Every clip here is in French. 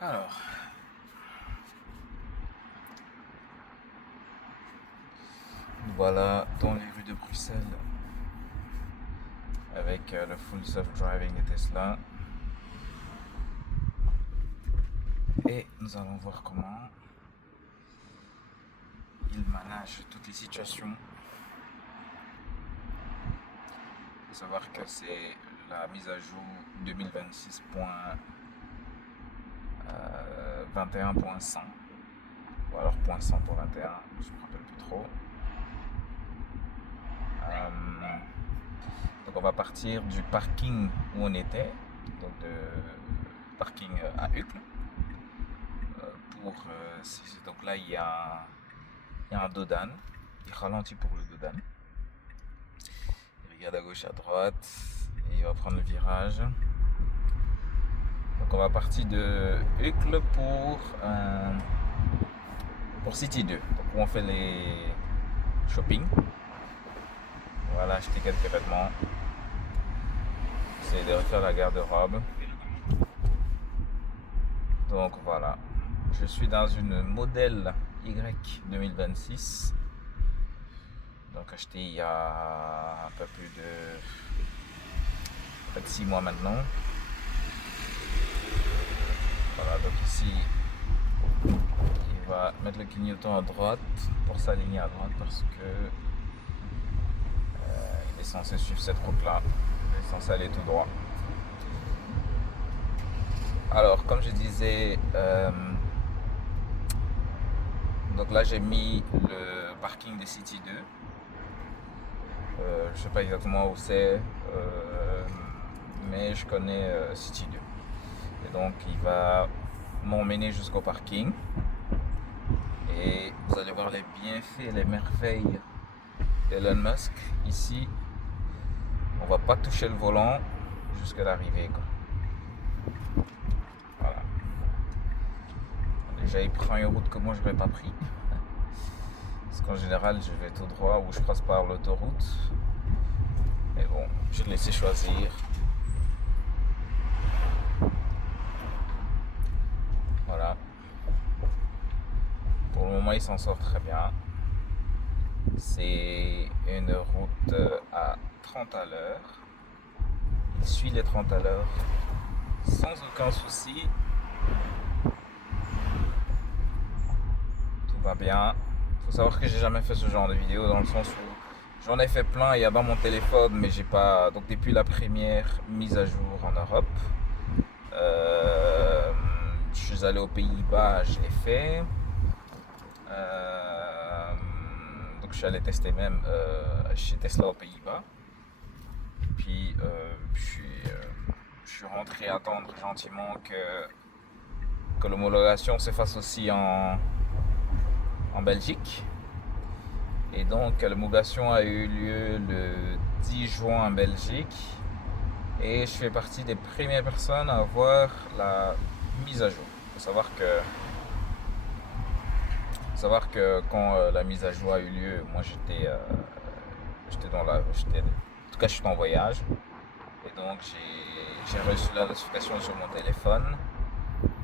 Alors, voilà dans les rues de Bruxelles avec le full self-driving de Tesla. Et nous allons voir comment il manage toutes les situations. Il faut savoir que c'est la mise à jour 2026.21.100 ou alors .100 pour 21, je me rappelle plus trop. Donc on va partir du parking où on était, donc de parking à Uccle. Donc là il y a un dodan, il ralentit pour le dodan. Il regarde à gauche à droite et il va prendre le virage. Donc on va partir de Uccle pour City 2, donc où on fait les shopping. Voilà, acheter quelques vêtements. Essayer de refaire la garde-robe. Donc voilà, je suis dans une modèle Y 2026. Donc acheté il y a un peu plus de 6 mois maintenant. Voilà, donc ici il va mettre le clignotant à droite pour s'aligner à droite parce que il est censé suivre cette route là, il est censé aller tout droit. Alors comme je disais, donc là j'ai mis le parking de City 2. Je sais pas exactement où c'est, mais je connais City 2. Et donc il va m'emmener jusqu'au parking. Et vous allez voir les bienfaits, les merveilles d'Elon Musk. Ici, on va pas toucher le volant jusqu'à l'arrivée, quoi. Voilà. Déjà il prend une route que moi je n'aurais pas pris. Parce qu'en général je vais tout droit ou je passe par l'autoroute. Mais bon, je vais laisser choisir. Voilà. Pour le moment il s'en sort très bien. C'est une route à 30 à l'heure. Il suit les 30 à l'heure sans aucun souci. Tout va bien. Il faut savoir que j'ai jamais fait ce genre de vidéo dans le sens où j'en ai fait plein, il y a dans mon téléphone, mais j'ai pas. Donc depuis la première mise à jour en Europe, je suis allé aux Pays-Bas, je l'ai fait. Donc je suis allé tester même chez Tesla aux Pays-Bas. Puis je suis rentré attendre gentiment que l'homologation se fasse aussi en Belgique. Et donc l'homologation a eu lieu le 10 juin en Belgique. Et je fais partie des premières personnes à avoir la mise à jour. Il faut savoir que quand la mise à jour a eu lieu, moi j'étais en tout cas j'étais en voyage. Et donc j'ai reçu la notification sur mon téléphone.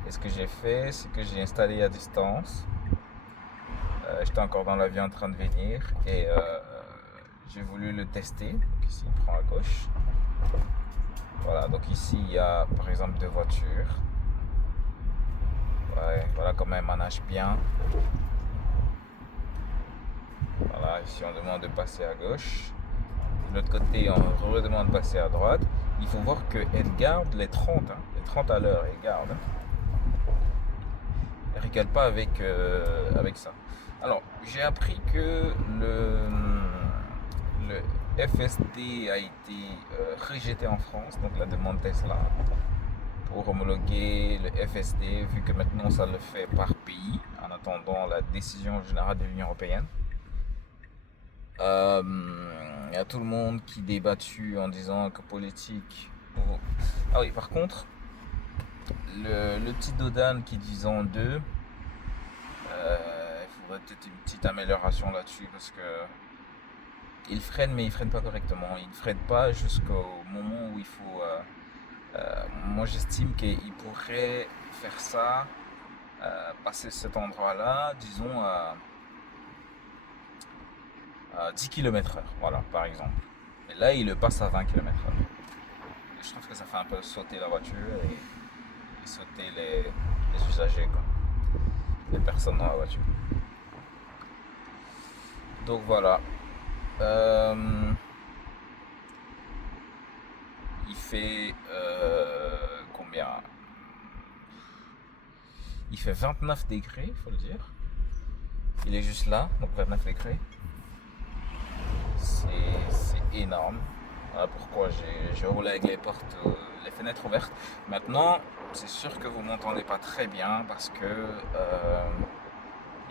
Et ce que j'ai fait, c'est que j'ai installé à distance. J'étais encore dans l'avion en train de venir et j'ai voulu le tester. Donc ici il prend à gauche. Voilà, donc ici il y a par exemple 2 voitures. Ouais, voilà comment elle manage bien. Voilà, ici on demande de passer à gauche. De l'autre côté on redemande de passer à droite. Il faut voir qu'elle garde les 30, hein, les 30 à l'heure, elle garde. Elle ne régale pas avec ça. Alors, j'ai appris que FSD a été rejeté en France, donc la demande Tesla pour homologuer le FSD, vu que maintenant ça le fait par pays, en attendant la décision générale de l'Union Européenne. Il y a tout le monde qui débat dessus en disant que politique. Ah oui, par contre, le petit Dodan qui divise en deux, il faudrait peut-être une petite amélioration là-dessus parce que il freine, mais il freine pas correctement. Il ne freine pas jusqu'au moment où il faut. Moi, j'estime qu'il pourrait faire ça, passer cet endroit-là, disons à 10 km/h, voilà, par exemple. Et là, il le passe à 20 km/h. Et je trouve que ça fait un peu sauter la voiture et sauter les usagers, quoi. Les personnes dans la voiture. Donc voilà. Il fait combien? Il fait 29 degrés, il faut le dire. Il est juste là, donc 29 degrés. C'est énorme. Voilà pourquoi j'ai roulé avec les portes, les fenêtres ouvertes. Maintenant, c'est sûr que vous m'entendez pas très bien parce que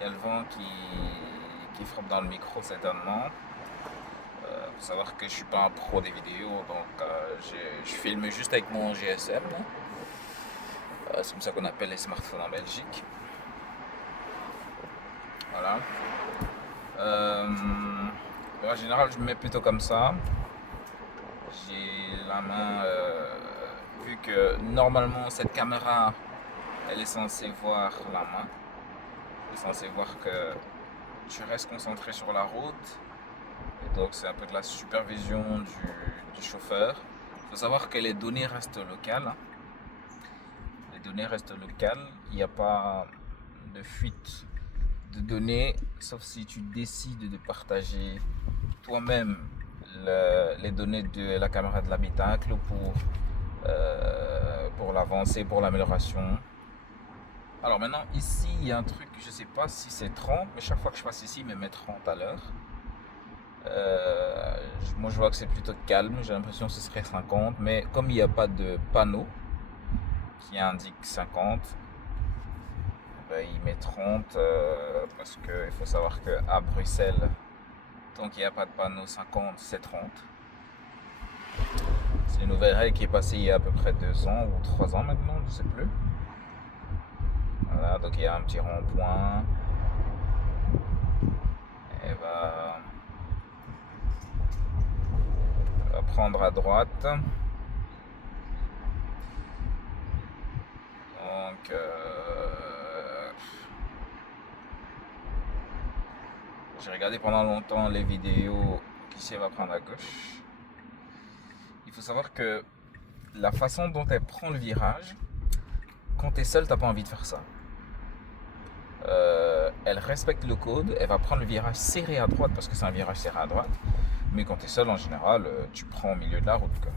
y a le vent qui frappe dans le micro certainement. Faut savoir que je suis pas un pro des vidéos, donc je filme juste avec mon GSM. C'est comme ça qu'on appelle les smartphones en Belgique. Voilà. En général, je me mets plutôt comme ça. J'ai la main, vu que normalement cette caméra, elle est censée voir la main. Elle est censée voir que tu restes concentré sur la route. Et donc c'est un peu de la supervision du chauffeur. Il faut savoir que les données restent locales. Les données restent locales. Il n'y a pas de fuite de données, sauf si tu décides de partager toi-même les données de la caméra de l'habitacle pour l'avancée, pour l'amélioration. Alors maintenant, ici, il y a un truc, je ne sais pas si c'est 30, mais chaque fois que je passe ici, il me met 30 à l'heure. Moi, je vois que c'est plutôt calme, j'ai l'impression que ce serait 50, mais comme il n'y a pas de panneau qui indique 50, ben, il met 30 parce qu'il faut savoir qu'à Bruxelles, tant qu'il n'y a pas de panneau 50, c'est 30. C'est une nouvelle règle qui est passée il y a à peu près 2 ans ou 3 ans maintenant, je ne sais plus. Voilà, donc il y a un petit rond-point. Et va prendre à droite. Donc j'ai regardé pendant longtemps les vidéos qu'ici elle va prendre à gauche. Il faut savoir que la façon dont elle prend le virage, quand tu es seul, t'as pas envie de faire ça. Elle respecte le code, elle va prendre le virage serré à droite parce que c'est un virage serré à droite. Mais quand tu es seul, en général, tu prends au milieu de la route, quoi.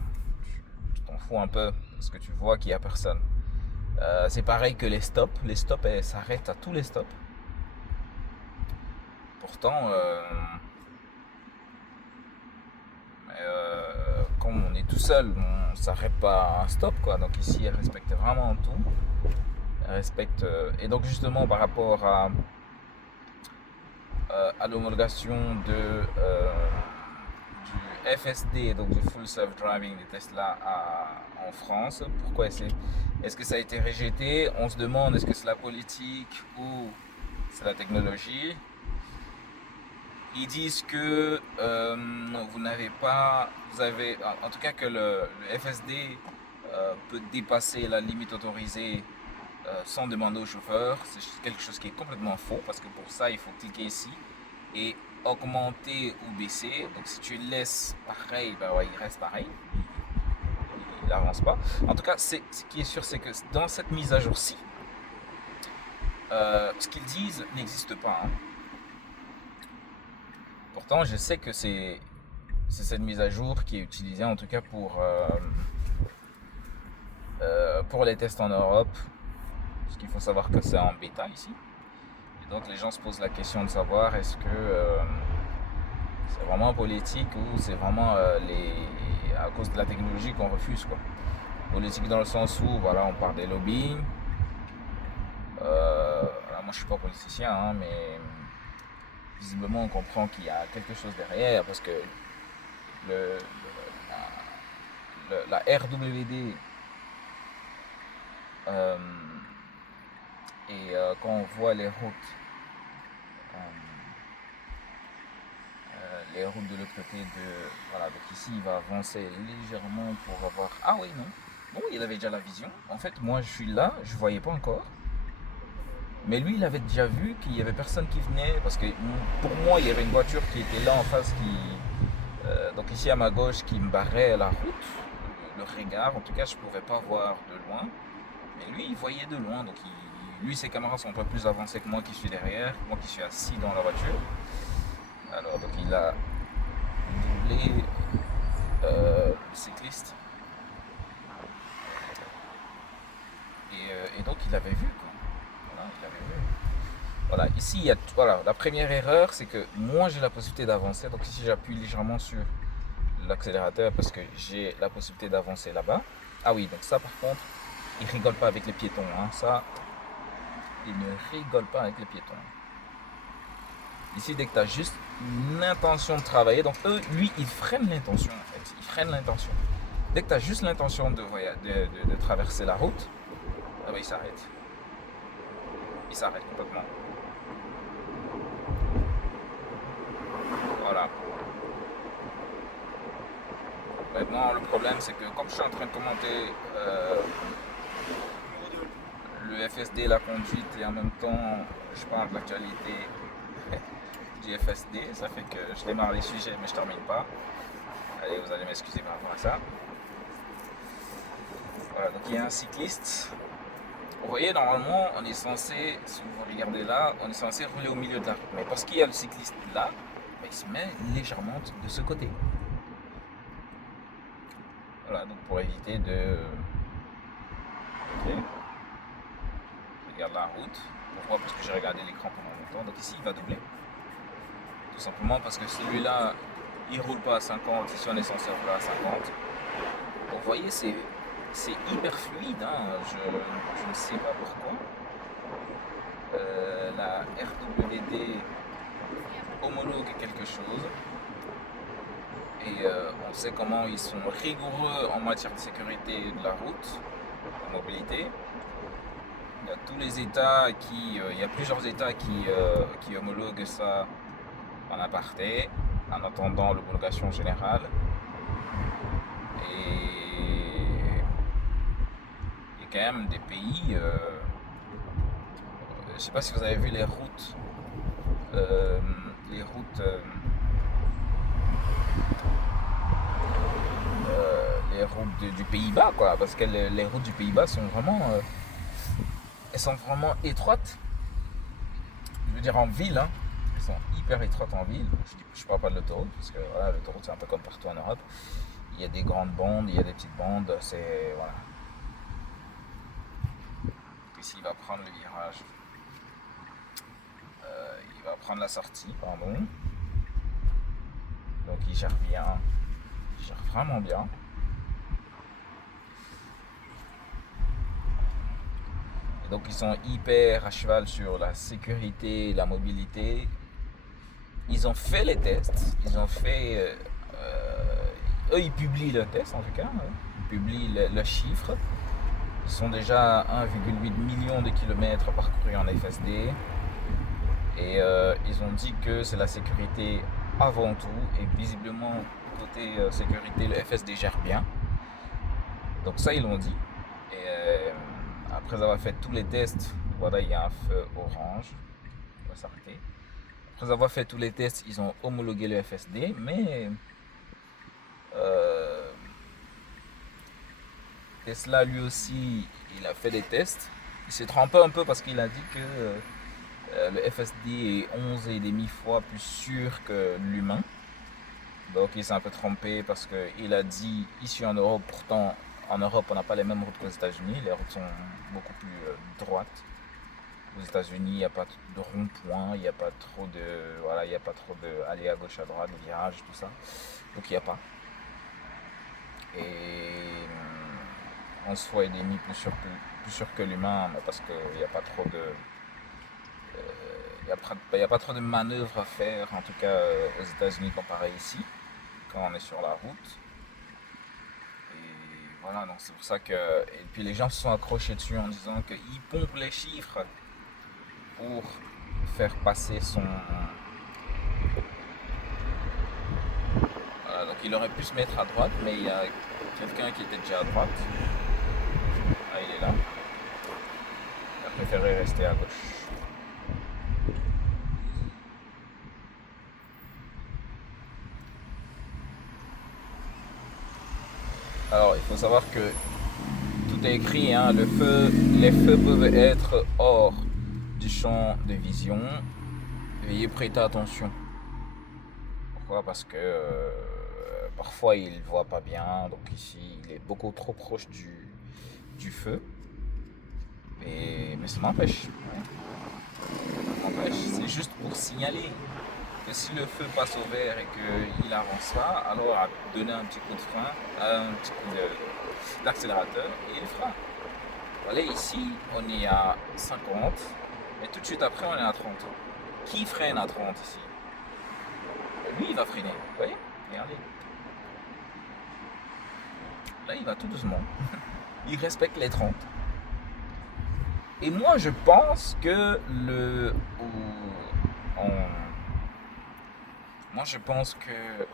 Tu t'en fous un peu parce que tu vois qu'il n'y a personne. C'est pareil que les stops. Les stops, elles s'arrêtent à tous les stops. Pourtant, comme on est tout seul, on ne s'arrête pas à un stop, quoi. Donc ici, elle respecte vraiment tout. Elle respecte. Et donc justement, par rapport à l'homologation du FSD, donc du Full Self Driving des Tesla en France, pourquoi est-ce que ça a été rejeté? On se demande, est-ce que c'est la politique ou c'est la technologie? Ils disent que vous avez, en tout cas que le FSD peut dépasser la limite autorisée sans demander au chauffeur. C'est quelque chose qui est complètement faux parce que pour ça il faut cliquer ici et augmenter ou baisser. Donc si tu le laisses pareil, ben ouais, il reste pareil, il n'avance pas. En tout cas, ce qui est sûr, c'est que dans cette mise à jour-ci, ce qu'ils disent n'existe pas, hein. Pourtant, je sais que c'est cette mise à jour qui est utilisée en tout cas pour les tests en Europe. Parce qu'il faut savoir que c'est en bêta ici. Et donc les gens se posent la question de savoir est-ce que C'est vraiment politique ou c'est vraiment à cause de la technologie qu'on refuse, quoi. Politique dans le sens où, voilà, on parle des lobbying. Alors moi, je suis pas politicien, hein, mais visiblement, on comprend qu'il y a quelque chose derrière parce que le, la RWD euh, et quand on voit euh, les routes de l'autre côté de, voilà, donc ici il va avancer légèrement pour avoir, ah oui non, bon il avait déjà la vision, en fait moi je suis là, je voyais pas encore, mais lui il avait déjà vu qu'il y avait personne qui venait, parce que pour moi il y avait une voiture qui était là en face donc ici à ma gauche qui me barrait la route, le regard, en tout cas je pouvais pas voir de loin. Mais lui, il voyait de loin, donc lui, ses caméras sont un peu plus avancées que moi qui suis derrière, moi qui suis assis dans la voiture. Alors, donc il a doublé le cycliste. Et donc il avait vu, quoi. Voilà, il avait vu. Voilà, ici, voilà, la première erreur, c'est que moi, j'ai la possibilité d'avancer. Donc ici, j'appuie légèrement sur l'accélérateur parce que j'ai la possibilité d'avancer là-bas. Ah oui, donc ça, par contre, il rigole pas avec les piétons, hein. Ça, il ne rigole pas avec les piétons. Ici, dès que tu as juste l'intention de travailler, donc eux, lui, ils freinent l'intention, en fait. Ils freinent l'intention. Dès que tu as juste l'intention de traverser la route, ah ben, il s'arrête. Il s'arrête complètement. Voilà. Maintenant, le problème, c'est que comme je suis en train de commenter le FSD, la conduite, et en même temps, je parle de l'actualité du FSD, ça fait que je démarre les sujets, mais je termine pas. Allez, vous allez m'excuser par rapport à ça. Voilà, donc il y a un cycliste. Vous voyez, normalement, on est censé, si vous regardez là, on est censé rouler au milieu de la route. Mais parce qu'il y a le cycliste là, il se met légèrement de ce côté. Voilà, donc pour éviter de... Ok. Je regarde la route. Pourquoi? Parce que j'ai regardé l'écran pendant longtemps. Donc ici, il va doubler. Tout simplement parce que celui-là, il roule pas à 50. Ici, on est censé rouler à 50. Donc, vous voyez, c'est hyper fluide. Hein. Je ne sais pas pourquoi. La RWD homologue quelque chose. Et on sait comment ils sont rigoureux en matière de sécurité de la route, de mobilité. Il y a tous les États il y a plusieurs États qui homologuent ça en aparté, en attendant l'homologation générale. Et il y a quand même des pays, je ne sais pas si vous avez vu les routes, euh, les routes, euh, les routes du Pays-Bas, quoi, parce que les routes du Pays-Bas sont vraiment, elles sont vraiment étroites. Je veux dire en ville, hein, elles sont hyper étroites en ville. Je parle pas de l'autoroute, parce que voilà, l'autoroute c'est un peu comme partout en Europe. Il y a des grandes bandes, il y a des petites bandes, c'est voilà. Ici il va prendre le virage, il va prendre la sortie, pardon. Donc il gère bien, il gère vraiment bien. Et donc ils sont hyper à cheval sur la sécurité, la mobilité. Ils ont fait les tests, ils ont fait, eux ils publient le test en tout cas, hein. Ils publient le chiffre. Ils sont déjà à 1,8 million de kilomètres parcourus en FSD. Et ils ont dit que c'est la sécurité avant tout. Et visiblement, côté sécurité, le FSD gère bien. Donc ça, ils l'ont dit. Et après avoir fait tous les tests, voilà, il y a un feu orange. On va s'arrêter. Après avoir fait tous les tests, ils ont homologué le FSD. Mais Tesla, lui aussi, il a fait des tests. Il s'est trompé un peu parce qu'il a dit que le FSD est 11,5 fois plus sûr que l'humain. Donc il s'est un peu trompé parce qu'il a dit ici en Europe, pourtant en Europe on n'a pas les mêmes routes qu'aux États-Unis, les routes sont beaucoup plus droites, Aux États-Unis, il n'y a pas de rond-point, il n'y a pas trop de, voilà, il n'y a pas trop de aller à gauche, à droite, de virages, tout ça. Donc il n'y a pas. Et en soi, il est mis plus sûr que l'humain, parce qu'il n'y a pas trop de, il y a pas trop de manœuvres à faire, en tout cas aux États-Unis comparé ici, quand on est sur la route. Et voilà, donc c'est pour ça que. Et puis les gens se sont accrochés dessus en disant qu'ils pompent les chiffres pour faire passer son. Voilà, donc il aurait pu se mettre à droite, mais il y a quelqu'un qui était déjà à droite. Ah, il est là. Il a préféré rester à gauche. Alors, il faut savoir que tout est écrit, hein, les feux peuvent être hors du champ de vision. Veuillez prêter attention. Pourquoi? Parce que parfois il ne voit pas bien, donc ici il est beaucoup trop proche du feu. Mais ça m'empêche. Ça m'empêche. C'est juste pour signaler que si le feu passe au vert et qu'il avance pas, alors à donner un petit coup de frein, un petit coup d'accélérateur et il fera. Voilà, ici on est à 50, et tout de suite après on est à 30. Qui freine à 30 ici? Lui il va freiner, vous voyez? Regardez. Là il va tout doucement. Il respecte les 30. Et moi je pense que moi je pense que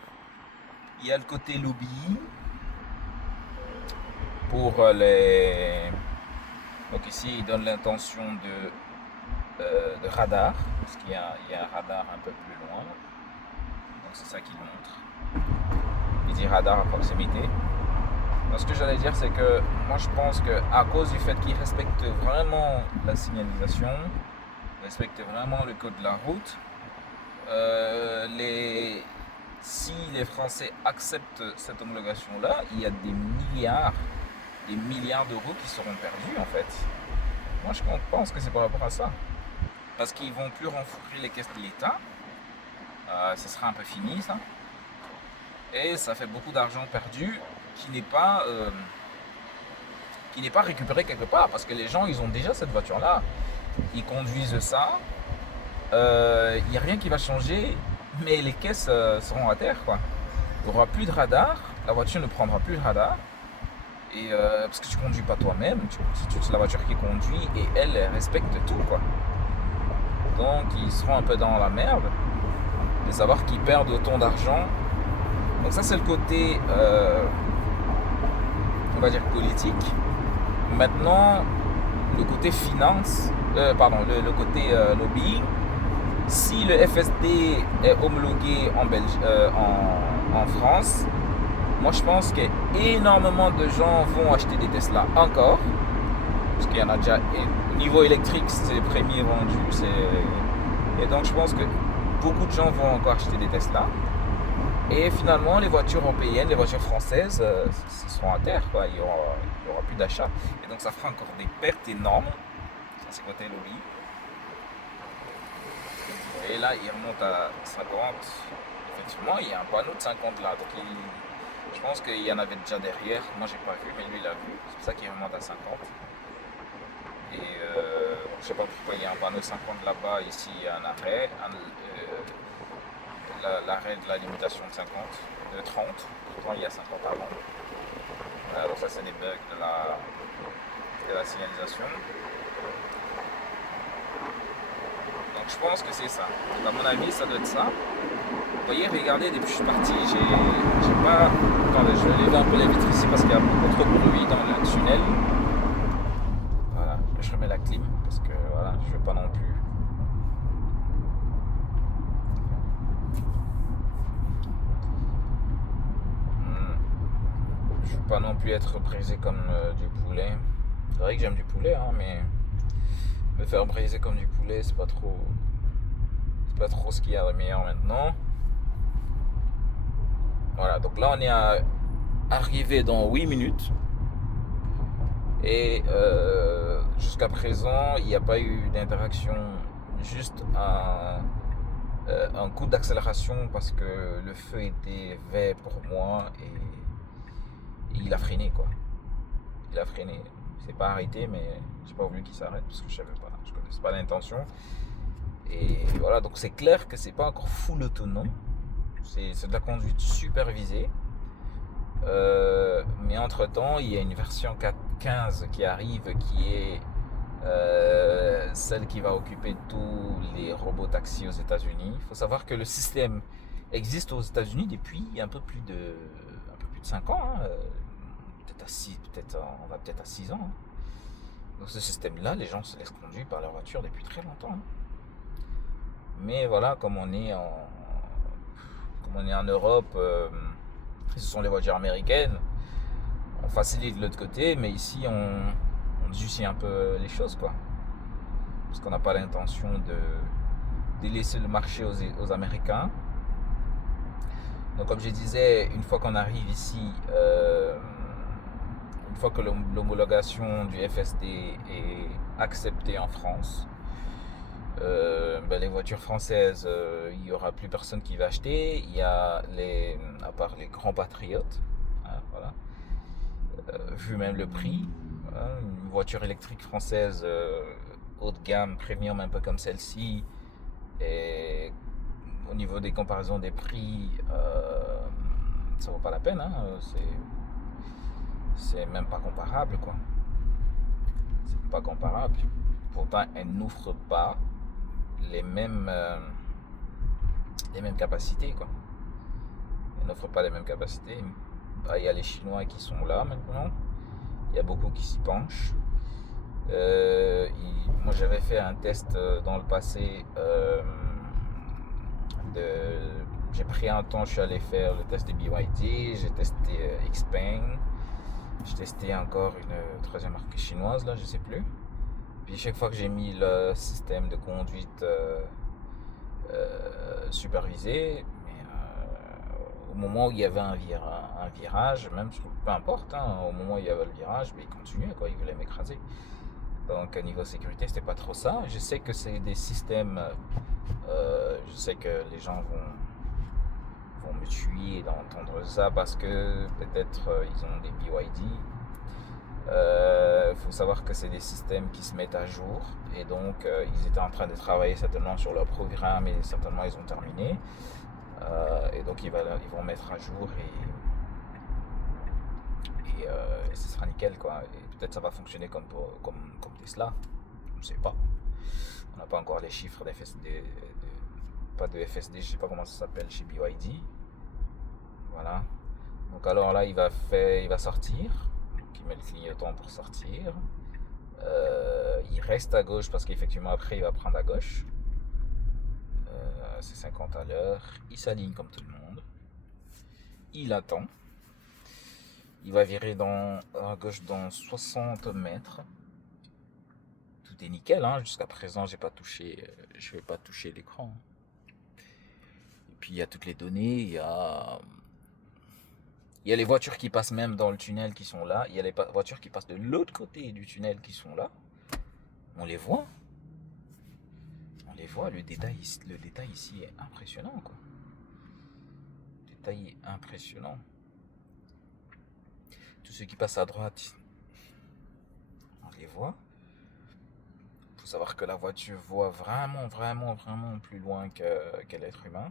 il y a le côté lobby pour les. Donc ici il donne l'intention de radar, parce qu'il y a un radar un peu plus loin. Donc c'est ça qu'il montre. Il dit radar à proximité. Donc, ce que j'allais dire, c'est que moi je pense qu'à cause du fait qu'ils respectent vraiment la signalisation, respectent vraiment le code de la route, si les Français acceptent cette homologation-là, il y a des milliards d'euros qui seront perdus en fait. Moi je pense que c'est par rapport à ça. Parce qu'ils vont plus renflouer les caisses de l'État. Ce sera un peu fini ça. Et ça fait beaucoup d'argent perdu qui n'est pas récupéré quelque part, parce que les gens ils ont déjà cette voiture là, ils conduisent ça, il n'y a rien qui va changer, mais les caisses seront à terre quoi. Il n'y aura plus de radar, la voiture ne prendra plus le radar, et parce que tu conduis pas toi-même, c'est la voiture qui conduit et elle respecte tout quoi. Donc ils seront un peu dans la merde de savoir qu'ils perdent autant d'argent. Donc ça c'est le côté on va dire politique. Maintenant le côté finance, le côté lobby. Si le FSD est homologué en France, moi je pense qu'énormément de gens vont acheter des Tesla encore, parce qu'il y en a déjà au niveau électrique, c'est les premiers vendus, et donc je pense que beaucoup de gens vont encore acheter des Tesla. Et finalement, les voitures européennes, les voitures françaises, seront à terre, quoi. Il y aura plus d'achat. Et donc, ça fera encore des pertes énormes. Ça, c'est côté lobby. Et là, il remonte à 50. Effectivement, il y a un panneau de 50 là. Donc, je pense qu'il y en avait déjà derrière. Moi, j'ai pas vu, mais lui, il a vu. C'est pour ça qu'il remonte à 50. Et je sais pas pourquoi il y a un panneau 50 là-bas. Ici, il y a un arrêt. L'arrêt de la limitation de 50, de 30, pourtant il y a 50 avant. Alors ça c'est des bugs de la signalisation. Donc je pense que c'est ça. Donc, à mon avis ça doit être ça. Vous voyez, regardez, depuis que je suis parti, j'ai pas. Attendez, je vais lever un peu les vitres ici parce qu'il y a beaucoup trop de bruit dans le tunnel. Voilà, je remets la clim parce que voilà, je veux pas non plus. Pas non plus être brisé comme du poulet. C'est vrai que j'aime du poulet, hein, mais me faire briser comme du poulet, c'est pas trop ce qu'il y a de meilleur maintenant. Voilà, donc là on est arrivé dans 8 minutes et jusqu'à présent, il n'y a pas eu d'interaction, juste un coup d'accélération parce que le feu était vert pour moi et il a freiné quoi. Il a freiné. Il s'est pas arrêté, mais j'ai pas voulu qu'il s'arrête parce que je savais pas, je connaissais pas l'intention. Et voilà, donc c'est clair que c'est pas encore full autonome. C'est de la conduite supervisée. Mais entre-temps, il y a une version 4.15 qui arrive qui est celle qui va occuper tous les robots taxis aux États-Unis. Il faut savoir que le système existe aux États-Unis depuis un peu plus de 5 ans. Hein. Peut-être à 6, on va peut-être à 6 ans. Hein. Donc ce système-là, les gens se laissent conduire par leur voiture depuis très longtemps. Hein. Mais voilà, comme on est en Europe, ce sont les voitures américaines. On facilite de l'autre côté, mais ici on durcit un peu les choses, quoi. Parce qu'on n'a pas l'intention de laisser le marché aux Américains. Donc comme je disais, une fois qu'on arrive ici, une fois que l'homologation du FSD est acceptée en France, les voitures françaises, il n'y aura plus personne qui va acheter. Il y a à part les grands patriotes, hein, voilà. Vu même le prix, voilà, une voiture électrique française haut de gamme, premium, un peu comme celle-ci, et au niveau des comparaisons des prix, ça vaut pas la peine. Hein, c'est même pas comparable, quoi. C'est pas comparable. Pourtant, elle n'offre pas les mêmes capacités, quoi. Elle n'offre pas les mêmes capacités. Il y a les Chinois qui sont là maintenant. Il y a beaucoup qui s'y penchent. Moi, j'avais fait un test dans le passé. J'ai pris un temps, je suis allé faire le test de BYD. J'ai testé Xpeng. J'ai testé encore une troisième marque chinoise, là, je sais plus. Puis chaque fois que j'ai mis le système de conduite supervisé, au moment où il y avait un virage, même peu importe, hein, au moment où il y avait le virage, mais il continuait, quoi, il voulait m'écraser. Donc niveau sécurité, c'était pas trop ça. Je sais que c'est des systèmes, je sais que les gens vont me tuer d'entendre ça parce que peut-être ils ont des BYD. Faut savoir que c'est des systèmes qui se mettent à jour et donc ils étaient en train de travailler certainement sur leur programme et certainement ils ont terminé. Et donc ils vont mettre à jour et ce sera nickel, quoi. Et peut-être ça va fonctionner comme Tesla, on ne sait pas. On n'a pas encore les chiffres d'FSD, pas de FSD, je sais pas comment ça s'appelle chez BYD. Voilà. Donc alors là il va sortir, donc il met le clignotant pour sortir. Il reste à gauche parce qu'effectivement après il va prendre à gauche. C'est 50 à l'heure. Il s'aligne comme tout le monde. Il attend. Il va virer à gauche dans 60 mètres. Tout est nickel, hein. Jusqu'à présent, je vais pas toucher l'écran. Et puis il y a toutes les données. Il y a les voitures qui passent même dans le tunnel qui sont là. Il y a les voitures qui passent de l'autre côté du tunnel qui sont là. On les voit. Le détail ici est impressionnant, quoi. Le détail est impressionnant. Tous ceux qui passent à droite, on les voit. Il faut savoir que la voiture voit vraiment, vraiment, vraiment plus loin que l'être humain.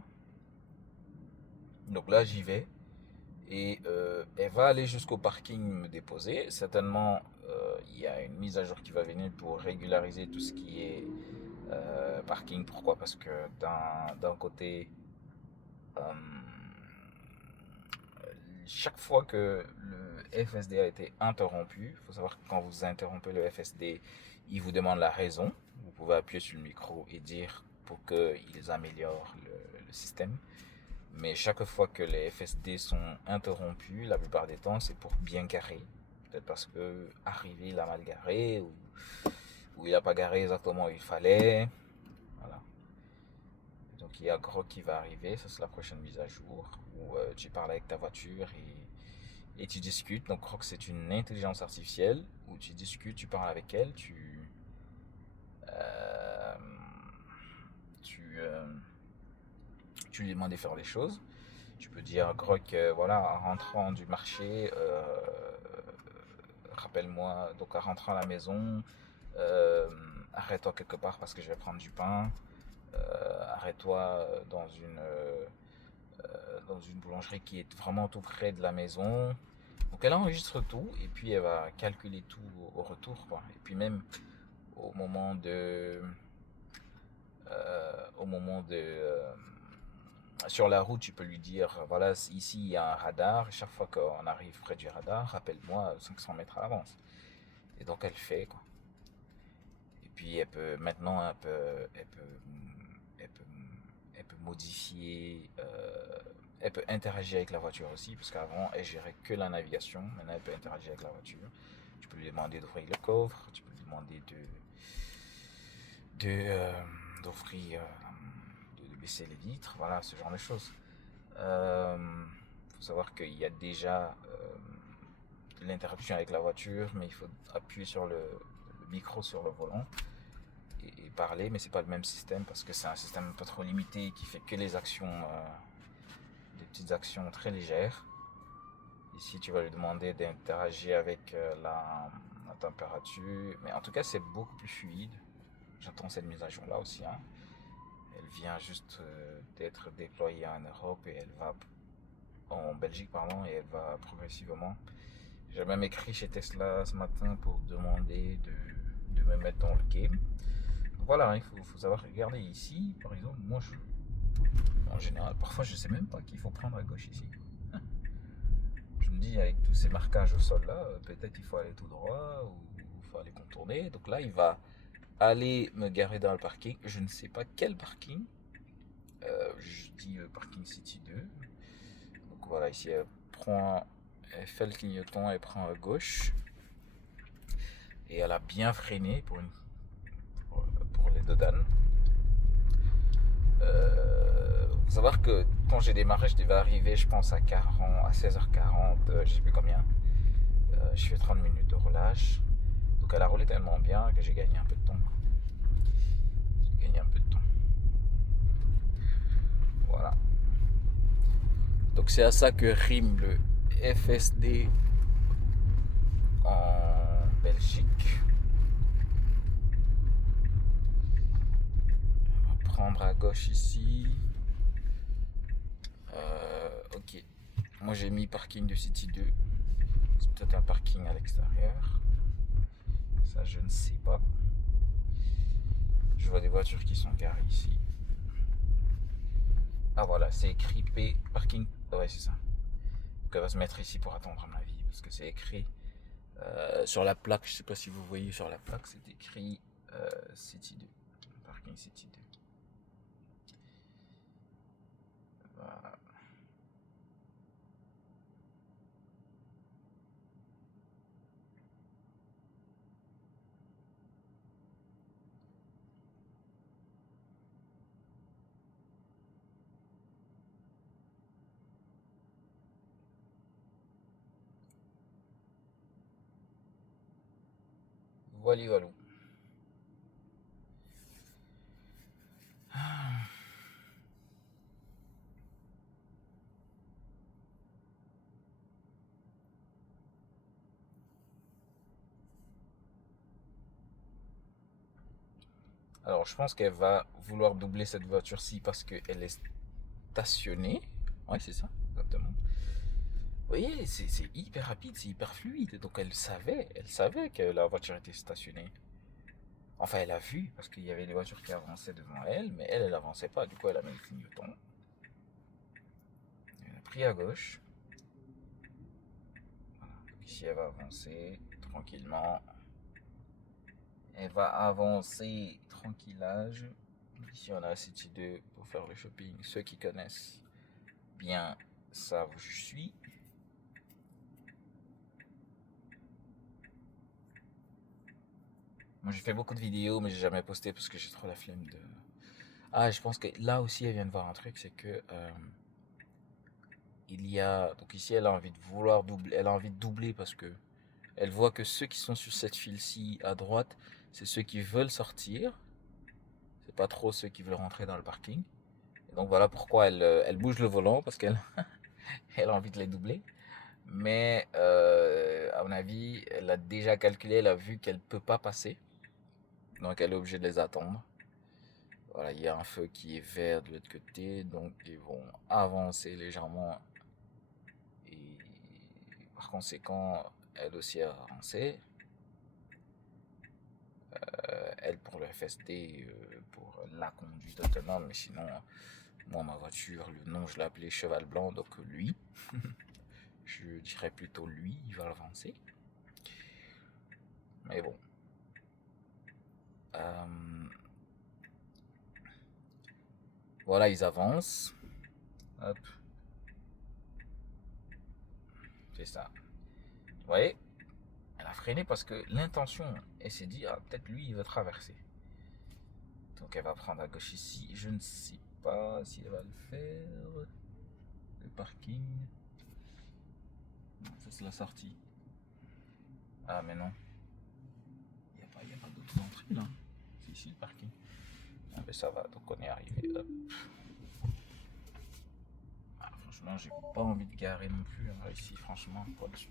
Donc là, j'y vais. Et elle va aller jusqu'au parking me déposer. Certainement, il y a une mise à jour qui va venir pour régulariser tout ce qui est parking. Pourquoi? Parce que d'un côté, chaque fois que le FSD a été interrompu, il faut savoir que quand vous interrompez le FSD, il vous demande la raison. Vous pouvez appuyer sur le micro et dire pour qu'ils améliorent le système. Mais chaque fois que les FSD sont interrompus, la plupart des temps, c'est pour bien garer. Peut-être parce que arrivé, il a mal garé ou il n'a pas garé exactement où il fallait. Voilà. Donc il y a Grok qui va arriver, ça c'est la prochaine mise à jour, où tu parles avec ta voiture et tu discutes. Donc Grok c'est une intelligence artificielle où tu discutes, tu parles avec elle, tu tu lui demandes de faire les choses. Tu peux dire, Grok, voilà, en rentrant du marché, rappelle-moi, donc en rentrant à la maison, euh, arrête-toi quelque part parce que je vais prendre du pain. Arrête-toi dans une boulangerie qui est vraiment tout près de la maison. Donc elle enregistre tout et puis elle va calculer tout au retour, quoi. Et puis même au moment de, sur la route, tu peux lui dire, voilà, ici il y a un radar. Et chaque fois qu'on arrive près du radar, rappelle-moi 500 mètres à l'avance. Et donc elle fait, quoi. Et puis elle peut maintenant, elle peut, elle peut modifier, elle peut interagir avec la voiture aussi, parce qu'avant elle gérait que la navigation. Maintenant elle peut interagir avec la voiture. Tu peux lui demander d'ouvrir le coffre, tu peux lui demander de d'ouvrir, de baisser les vitres, voilà, ce genre de choses. Faut savoir qu'il y a déjà l'interruption avec la voiture, mais il faut appuyer sur le micro sur le volant et parler, mais c'est pas le même système parce que c'est un système un peu trop limité qui fait que les actions, des petites actions très légères. Ici, tu vas lui demander d'interagir avec la température, mais en tout cas, c'est beaucoup plus fluide. J'attends cette mise à jour là aussi, hein. Elle vient juste d'être déployée en Europe et elle va en Belgique, pardon, et elle va progressivement. J'ai même écrit chez Tesla ce matin pour demander de me mettre dans le game. Voilà, hein, faut savoir regarder ici, par exemple, en général, parfois je sais même pas qu'il faut prendre à gauche ici. Je me dis, avec tous ces marquages au sol là, peut-être il faut aller tout droit ou il faut aller contourner. Donc là, il va aller me garer dans le parking. Je ne sais pas quel parking. Je dis parking City 2. Donc voilà, ici, elle fait le clignotant, elle prend à gauche. Et elle a bien freiné pour les dodanes. Faut savoir que quand j'ai démarré, je devais arriver, je pense, à 16h40, je sais plus combien. Je fais 30 minutes de relâche. Donc elle a roulé tellement bien que j'ai gagné un peu de temps. J'ai gagné un peu de temps. Voilà. Donc c'est à ça que rime le FSD en Belgique. On va prendre à gauche ici. Ok. Moi j'ai mis parking de City 2. C'est peut-être un parking à l'extérieur. Ça je ne sais pas. Je vois des voitures qui sont garées ici. Ah voilà, c'est écrit P parking. Ouais, c'est ça. Donc elle va se mettre ici pour attendre à mon avis. Parce que c'est écrit sur la plaque. Je sais pas si vous voyez sur la plaque, c'est écrit City 2. Parking City 2. Voilà. Voilà, voilà. Alors, je pense qu'elle va vouloir doubler cette voiture-ci parce qu'elle est stationnée. Ouais, c'est ça, exactement. Vous voyez, c'est hyper rapide, c'est hyper fluide. Donc, elle savait que la voiture était stationnée. Enfin, elle a vu parce qu'il y avait des voitures qui avançaient devant elle, mais elle avançait pas. Du coup, elle a mis le clignotant. Elle a pris à gauche. Voilà. Donc, ici, elle va avancer tranquillement. Elle va avancer tranquillage. Ici, on a City 2 pour faire le shopping. Ceux qui connaissent bien savent où je suis. Moi, j'ai fait beaucoup de vidéos, mais j'ai jamais posté parce que j'ai trop la flemme de. Ah, je pense que là aussi, elle vient de voir un truc, c'est que il y a. Donc ici, elle a envie de vouloir doubler. Elle a envie de doubler parce que elle voit que ceux qui sont sur cette file-ci à droite, c'est ceux qui veulent sortir. C'est pas trop ceux qui veulent rentrer dans le parking. Donc voilà pourquoi elle bouge le volant, parce qu'elle elle a envie de les doubler. Mais à mon avis, elle a déjà calculé, elle a vu qu'elle peut pas passer. Donc elle est obligée de les attendre. Voilà, il y a un feu qui est vert de l'autre côté, donc ils vont avancer légèrement. Et par conséquent, elle aussi a avancé. Elle pour le FSD, pour la conduite autonome, mais sinon, moi ma voiture, le nom je l'ai appelé Cheval Blanc, donc lui. Je dirais plutôt lui, il va avancer. Mais bon. Euh, voilà, ils avancent. Hop. C'est ça. Vous voyez, elle a freiné parce que l'intention, elle s'est dit, ah, peut-être lui, il veut traverser. Donc elle va prendre à gauche ici. Je ne sais pas si elle va le faire. Le parking. Non, ça c'est la sortie. Ah, mais non. Il y a pas d'autres entrées là. C'est ici le parking. Ah, mais ça va, donc on est arrivé. Hop. Ah, franchement, j'ai pas envie de garer non plus hein, ici, franchement, pour être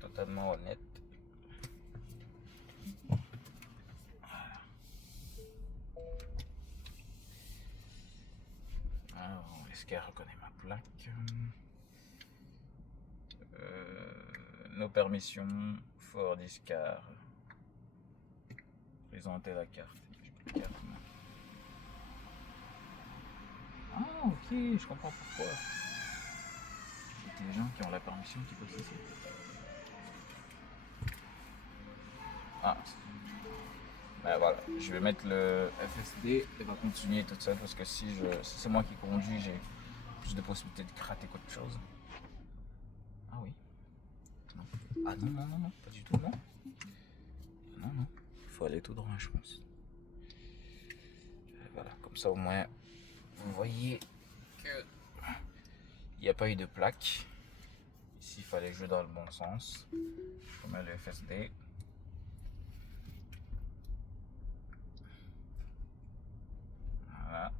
totalement honnête. Alors, est-ce qu'elle reconnaît ma plaque? Nos permissions, Fort Discar. Présenter la carte. Ah, ok, je comprends pourquoi. C'est les gens qui ont la permission qui passent ici. Ah, ben voilà, je vais mettre le FSD et va continuer toute seule parce que si c'est moi qui conduis, j'ai plus de possibilités de gratter qu'autre chose. Ah oui. Non. Ah non, non, non, non, pas du tout, non. Non, non. Il faut aller tout droit, je pense. Voilà, comme ça au moins, vous voyez que il n'y a pas eu de plaque. Ici, il fallait jouer dans le bon sens. Je mets le FSD. Voilà.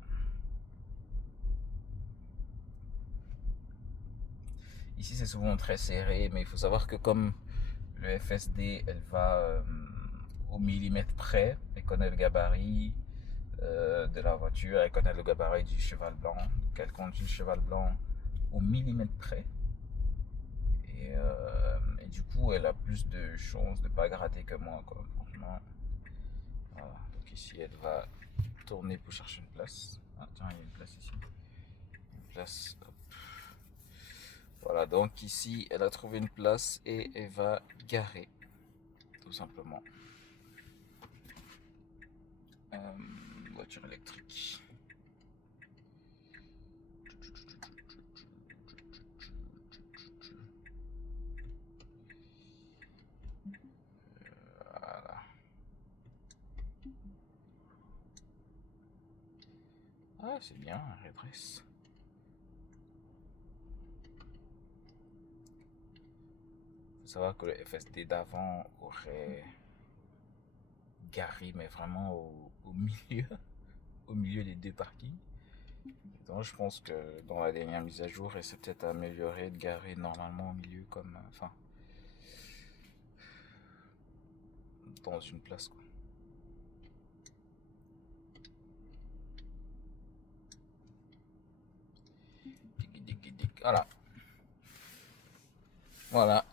Ici, c'est souvent très serré, mais il faut savoir que comme le FSD, elle va au millimètre près, elle connaît le gabarit de la voiture, elle connaît le gabarit du cheval blanc, donc elle conduit le cheval blanc au millimètre près. Et du coup, elle a plus de chances de ne pas gratter que moi, quoi. Franchement. Voilà. Donc ici, elle va tourner pour chercher une place. Ah, tiens, il y a une place ici. Une place. Hop. Voilà, donc ici, elle a trouvé une place et elle va garer, tout simplement. Voiture électrique. Voilà. Ah, c'est bien, elle redresse. Faut savoir que le FSD d'avant aurait garé, mais vraiment au milieu, au milieu des deux parkings. Donc je pense que dans la dernière mise à jour, elle s'est peut-être améliorée de garer normalement au milieu, comme, enfin, dans une place, quoi. Voilà. Voilà.